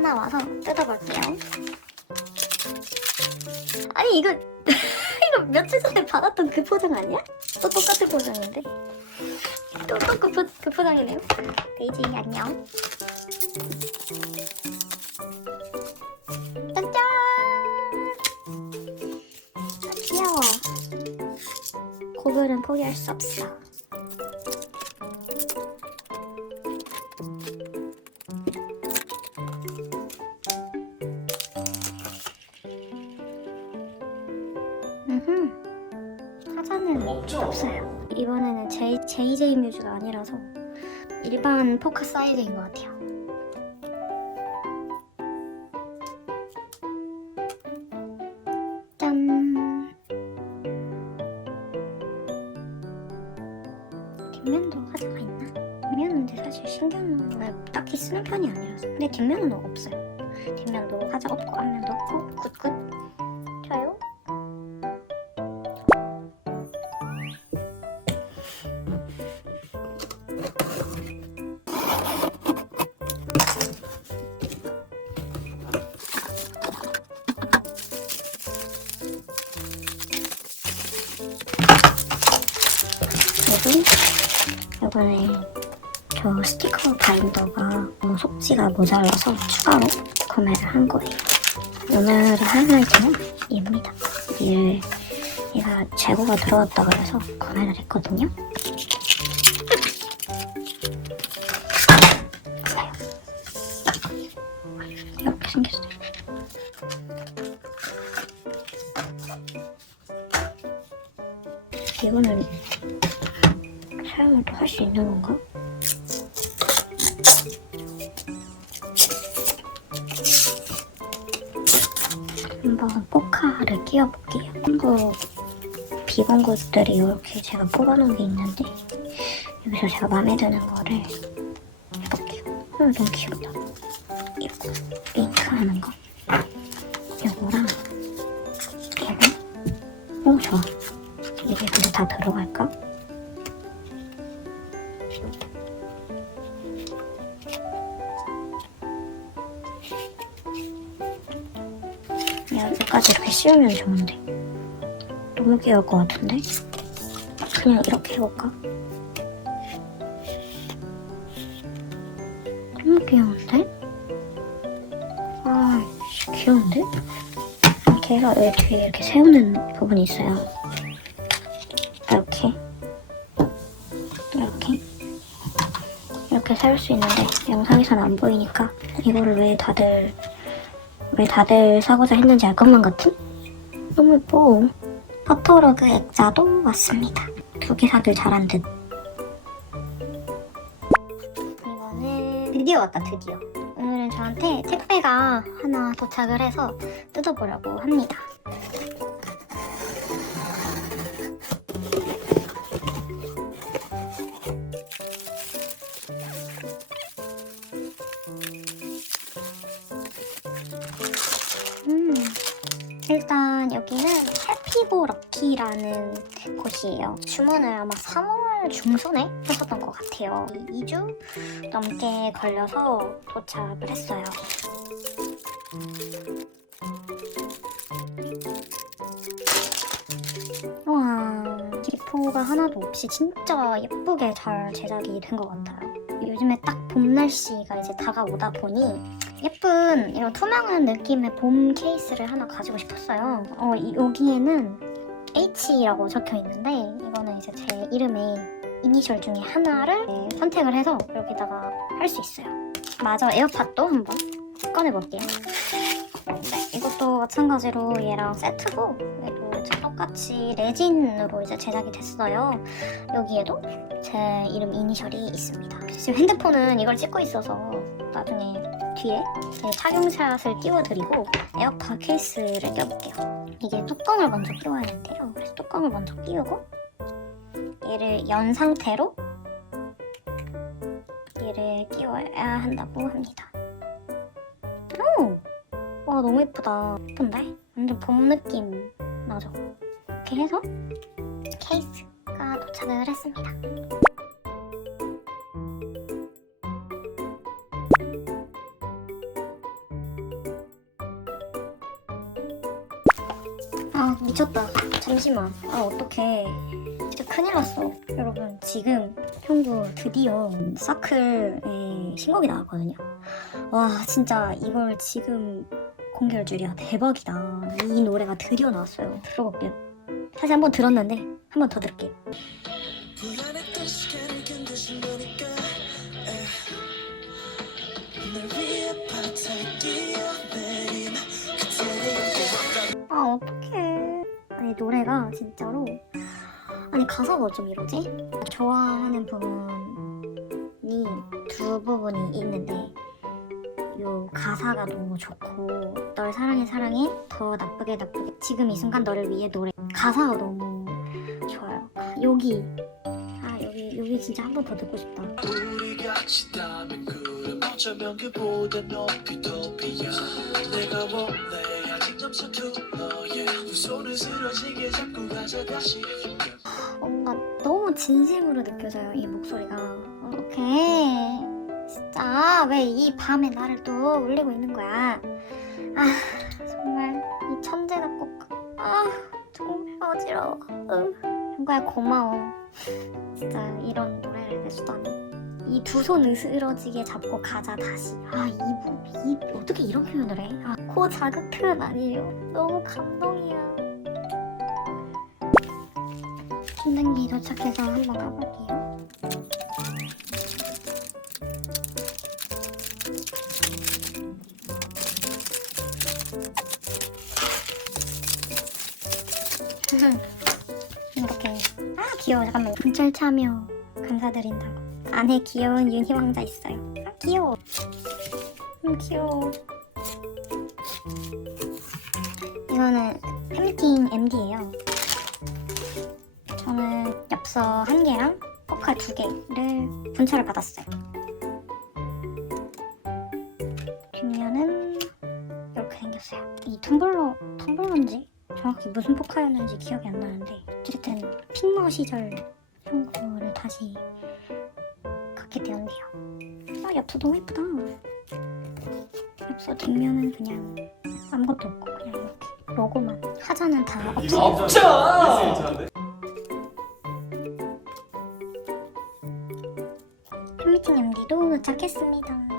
하나 와서 뜯어볼게요. 아니 이거 이거 며칠 전에 받았던 그 포장 아니야? 또 똑같은 포장인데? 또또 그, 포- 그 포장이네요. 데이지 안녕. 짠짠. 아, 귀여워. 고글은 포기할 수 없어. 없죠? 없어요. 이번에는 J, JJ 뮤즈가 아니라서 일반 포카 사이즈인 것 같아요. 짠. 뒷면도 화자가 있나? 뒷면은 근데 사실 신경을 딱히 쓰는 편이 아니라서. 근데 뒷면은 없어요. 뒷면도 화자 없고 앞면도 없고 굿굿. 이번에 저 스티커 바인더가 너무 속지가 모자라서 추가로 구매를 한 거예요. 오늘의 하이라이트는 얘입니다. 얘를 얘가 재고가 들어왔다 그래서 구매를 했거든요. 이렇게 생겼어요. 이거는 수 있는 건가? 한번 포카를 끼워볼게요. 한국 비건 곳들이 이렇게 제가 뽑아놓은 게 있는데 여기서 제가 마음에 드는 거를 해볼게요. 어, 너무 귀엽다. 여기까지 이렇게 씌우면 좋은데 너무 귀여울 것 같은데 그냥 이렇게 해볼까? 너무 귀여운데? 아 씨, 귀여운데? 걔가 여기 뒤에 이렇게 세우는 부분이 있어요 이렇게 이렇게 이렇게 세울 수 있는데 영상에서는 안 보이니까 이거를 왜 다들 왜 다들 사고자 했는지 알 것만 같은? 너무 예뻐. 포토로그 액자도 왔습니다. 두 개 사길 잘한 듯. 이거는 드디어 왔다 드디어. 오늘은 저한테 택배가 하나 도착을 해서 뜯어보려고 합니다. 일단 여기는 해피고 럭키라는 곳이에요. 주문을 아마 3월 중순에 했었던 것 같아요. 2주 넘게 걸려서 도착을 했어요. 와, 기포가 하나도 없이 진짜 예쁘게 잘 제작이 된 것 같아요. 요즘에 딱 봄 날씨가 이제 다가오다 보니 예쁜 이런 투명한 느낌의 봄 케이스를 하나 가지고 싶었어요. 어, 이- 여기에는 H라고 적혀 있는데 이거는 이제 제 이름의 이니셜 중에 하나를 네, 선택을 해서 여기다가 할 수 있어요. 마저 에어팟도 한번 꺼내볼게요. 네, 이것도 마찬가지로 얘랑 세트고 얘도 똑같이 레진으로 이제 제작이 됐어요. 여기에도 제 이름 이니셜이 있습니다. 지금 핸드폰은 이걸 찍고 있어서 나중에 뒤에 제 착용샷을 띄워드리고 에어팟 케이스를 껴볼게요. 이게 뚜껑을 먼저 끼워야 된대요. 그래서 뚜껑을 먼저 끼우고 얘를 연 상태로 얘를 끼워야 한다고 합니다. 오! 와 너무 예쁘다. 예쁜데? 완전 봄 느낌 나죠? 이렇게 해서 케이스가 도착을 했습니다. 아 미쳤다. 잠시만. 아 어떡해. 진짜 큰일 났어. 여러분 지금 형도 드디어 서클에 신곡이 나왔거든요. 와 진짜 이걸 지금 공개할 줄이야. 대박이다. 이 노래가 드디어 나왔어요. 들어볼게요. 사실 한번 들었는데 한 번 더 들을게요 노래가 진짜로 아니 가사가 어쩜 이러지? 좋아하는 부분이 두 부분이 있는데 요 가사가 너무 좋고 널 사랑해 사랑해 더 나쁘게 나쁘게. 지금 이 순간 너를 위해 노래. 가사가 너무 좋아요. 여기. 아 여기 여기 진짜 한 번 더 듣고 싶다. 어쩌면 그보다 높이 높이야 내가 원래 아직 넘쳐도 너의 뭔가 너무 진심으로 느껴져요 이 목소리가. 어떡해. 진짜 왜 이 밤에 나를 또 울리고 있는 거야? 아 정말 이 천재가 꼭아 정말 어지러워. 으. 형과야 고마워. 진짜 이런 노래를 내주다니. 이 두 손 으스러지게 잡고 가자 다시. 아이이 어떻게 이런 표현을 해아코 자극 표현 아니에요. 너무 감동 힘든기 도착해서 한번 가볼게요. 이렇게. 아 귀여워. 잠깐만 분철 참여 감사드린다고. 안에 귀여운 윤희 왕자 있어요. 아 귀여워. 음 귀여워. 이거는 팬미팅 MD예요 엽서 한 개랑 포카 두 개를 분차를 받았어요. 뒷면은 이렇게 생겼어요. 이 텀블러, 텀블러인지 정확히 무슨 포카였는지 기억이 안 나는데 어쨌든 핑머 시절 형거를 다시 갖게 되었네요. 아 엽서 너무 예쁘다. 엽서 뒷면은 그냥 아무것도 없고 그냥 이렇게 로고만 화자는 다 없어요. 없자! 도착했습니다.